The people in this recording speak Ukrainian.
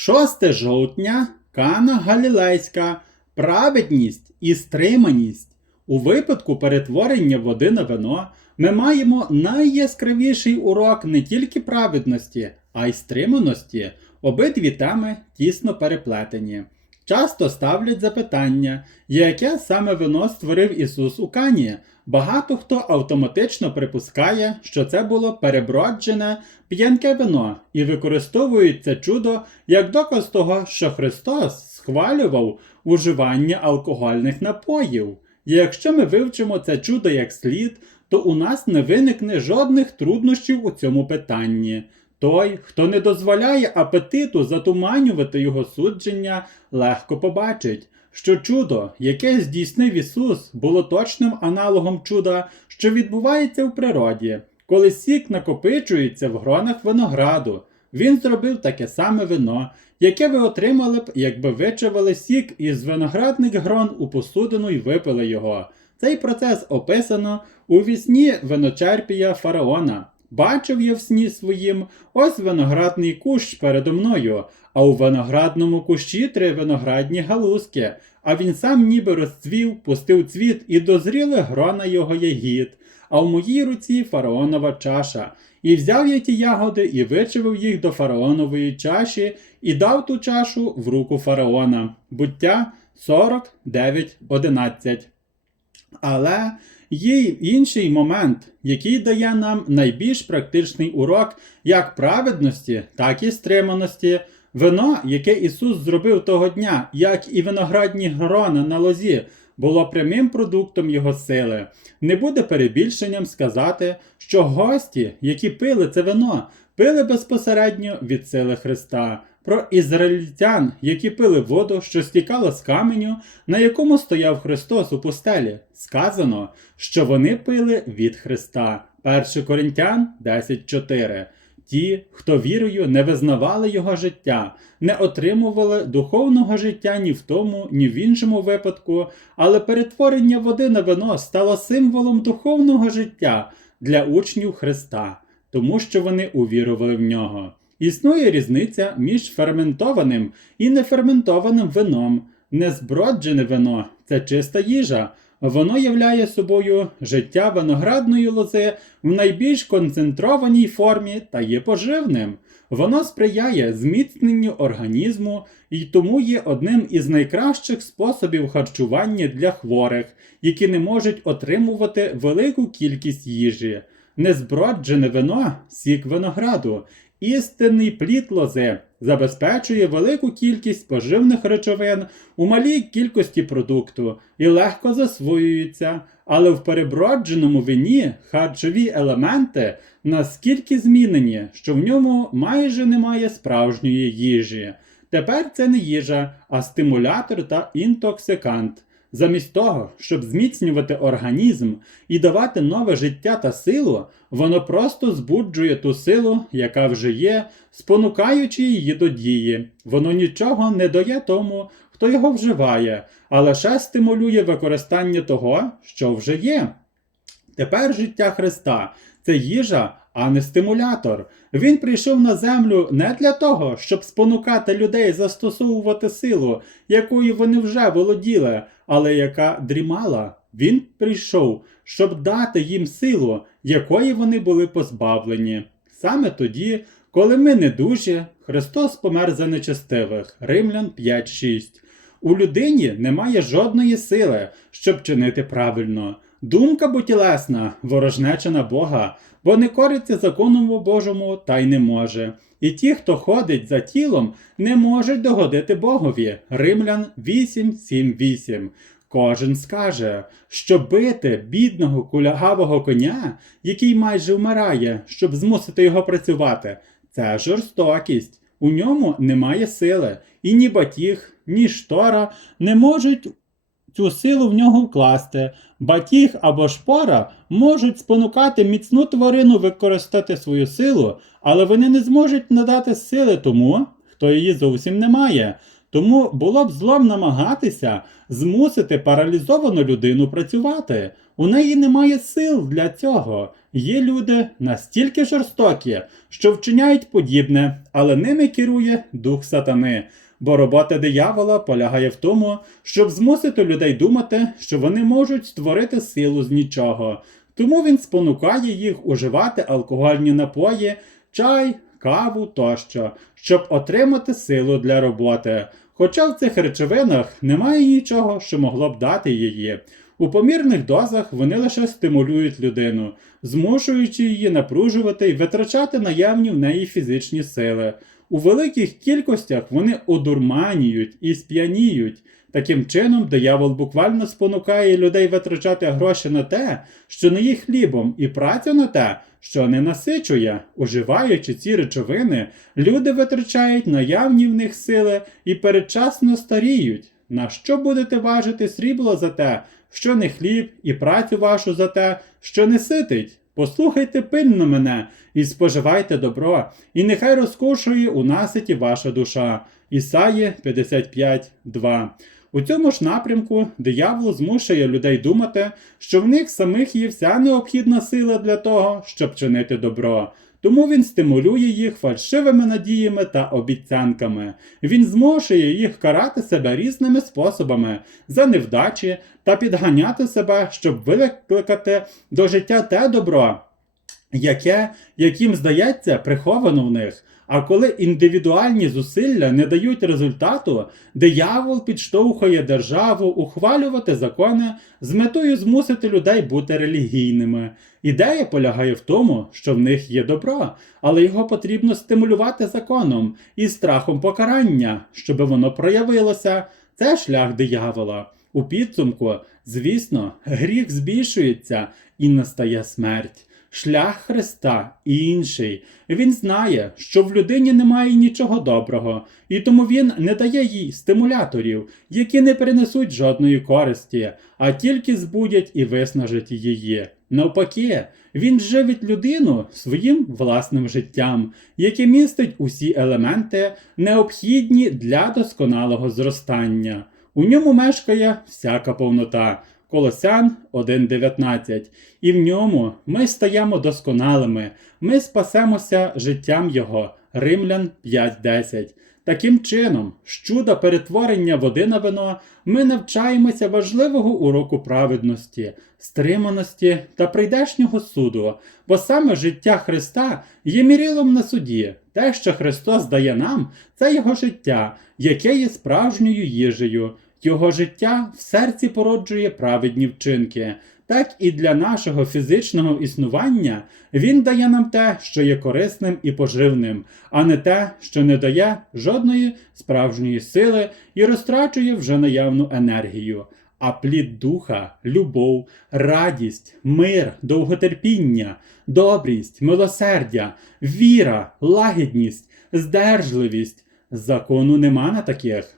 6 жовтня Кана Галілейська, праведність і стриманість. У випадку перетворення води на вино ми маємо найяскравіший урок не тільки праведності, а й стриманості. Обидві теми тісно переплетені. Часто ставлять запитання, яке саме вино створив Ісус у Кані. Багато хто автоматично припускає, що це було переброджене п'янке вино і використовують це чудо як доказ того, що Христос схвалював уживання алкогольних напоїв. І якщо ми вивчимо це чудо як слід, то у нас не виникне жодних труднощів у цьому питанні. Той, хто не дозволяє апетиту затуманювати його судження, легко побачить, що чудо, яке здійснив Ісус, було точним аналогом чуда, що відбувається в природі, коли сік накопичується в гронах винограду. Він зробив таке саме вино, яке ви отримали б, якби вичавили сік із виноградних грон у посудину і випили його. Цей процес описано у вісні виночерпія фараона. Бачив я в сні своїм ось виноградний кущ передо мною, а у виноградному кущі три виноградні галузки, а він сам ніби розцвів, пустив цвіт і дозріли грона його ягід, а в моїй руці фараонова чаша. І взяв я ті ягоди і вичавив їх до фараонової чаші, і дав ту чашу в руку фараона. Буття 49.11. Але є інший момент, який дає нам найбільш практичний урок як праведності, так і стриманості. Вино, яке Ісус зробив того дня, як і виноградні грона на лозі, було прямим продуктом Його сили. Не буде перебільшенням сказати, що гості, які пили це вино, пили безпосередньо від сили Христа. Про ізраїльтян, які пили воду, що стікала з каменю, на якому стояв Христос у пустелі, сказано, що вони пили від Христа. 1 Коринтян 10.4 Ті, хто вірою не визнавали його життя, не отримували духовного життя ні в тому, ні в іншому випадку, але перетворення води на вино стало символом духовного життя для учнів Христа, тому що вони увірували в нього. Існує різниця між ферментованим і неферментованим вином. Незброджене вино це чиста їжа. Воно являє собою життя виноградної лози в найбільш концентрованій формі та є поживним. Воно сприяє зміцненню організму і тому є одним із найкращих способів харчування для хворих, які не можуть отримувати велику кількість їжі. Незброджене вино сік винограду. Істинний плід лози забезпечує велику кількість поживних речовин у малій кількості продукту і легко засвоюється, але в перебродженому вині харчові елементи наскільки змінені, що в ньому майже немає справжньої їжі. Тепер це не їжа, а стимулятор та інтоксикант. Замість того, щоб зміцнювати організм і давати нове життя та силу, воно просто збуджує ту силу, яка вже є, спонукаючи її до дії. Воно нічого не дає тому, хто його вживає, а лише стимулює використання того, що вже є. Тепер життя Христа це їжа, а не стимулятор. Він прийшов на землю не для того, щоб спонукати людей застосовувати силу, якою вони вже володіли, але яка дрімала. Він прийшов, щоб дати їм силу, якої вони були позбавлені. Саме тоді, коли ми недужі, Христос помер за нечестивих. Римлян 5.6. У людині немає жодної сили, щоб чинити правильно. Думка бо тілесна, ворожнеча на Бога, бо не кориться законому Божому та й не може. І ті, хто ходить за тілом, не можуть догодити Богові. Римлян 8.7.8. Кожен скаже, що бити бідного кулягавого коня, який майже вмирає, щоб змусити його працювати, це жорстокість. У ньому немає сили, і ні батіг, ні штора не можуть цю силу в нього вкласти. Батіг або шпора можуть спонукати міцну тварину використати свою силу, але вони не зможуть надати сили тому, хто її зовсім не має. Тому було б злом намагатися змусити паралізовану людину працювати. У неї немає сил для цього. Є люди настільки жорстокі, що вчиняють подібне, але ними керує дух сатани. Бо робота диявола полягає в тому, щоб змусити людей думати, що вони можуть створити силу з нічого. Тому він спонукає їх уживати алкогольні напої, чай, каву тощо, щоб отримати силу для роботи. Хоча в цих речовинах немає нічого, що могло б дати її. У помірних дозах вони лише стимулюють людину, змушуючи її напружувати і витрачати наявні в неї фізичні сили. У великих кількостях вони одурманюють і сп'яніють. Таким чином, диявол буквально спонукає людей витрачати гроші на те, що не є хлібом, і працю на те, що не насичує. Уживаючи ці речовини, люди витрачають наявні в них сили і передчасно старіють. На що будете важити срібло за те, що не хліб, і працю вашу за те, що не ситить? Послухайте пильно мене і споживайте добро, і нехай розкошує у наситі ваша душа. Ісаї 55.2 У цьому ж напрямку диявол змушує людей думати, що в них самих є вся необхідна сила для того, щоб чинити добро. Тому він стимулює їх фальшивими надіями та обіцянками. Він змушує їх карати себе різними способами за невдачі та підганяти себе, щоб викликати до життя те добро, яке, яким здається, приховано в них. А коли індивідуальні зусилля не дають результату, диявол підштовхує державу ухвалювати закони з метою змусити людей бути релігійними. Ідея полягає в тому, що в них є добро, але його потрібно стимулювати законом і страхом покарання, щоб воно проявилося. Це шлях диявола. У підсумку, звісно, гріх збільшується і настає смерть. Шлях Христа інший. Він знає, що в людині немає нічого доброго, і тому він не дає їй стимуляторів, які не принесуть жодної користі, а тільки збудять і виснажать її. Навпаки, він живить людину своїм власним життям, яке містить усі елементи, необхідні для досконалого зростання. У ньому мешкає всяка повнота. Колосян 1.19. І в ньому ми стаємо досконалими, ми спасемося життям Його. Римлян 5.10. Таким чином, з чуда перетворення води на вино, ми навчаємося важливого уроку праведності, стриманості та прийдешнього суду, бо саме життя Христа є мірилом на суді. Те, що Христос дає нам, це Його життя, яке є справжньою їжею. Його життя в серці породжує праведні вчинки. Так і для нашого фізичного існування він дає нам те, що є корисним і поживним, а не те, що не дає жодної справжньої сили і розтрачує вже наявну енергію. А плід духа, любов, радість, мир, довготерпіння, добрість, милосердя, віра, лагідність, здержливість. Закону нема на таких.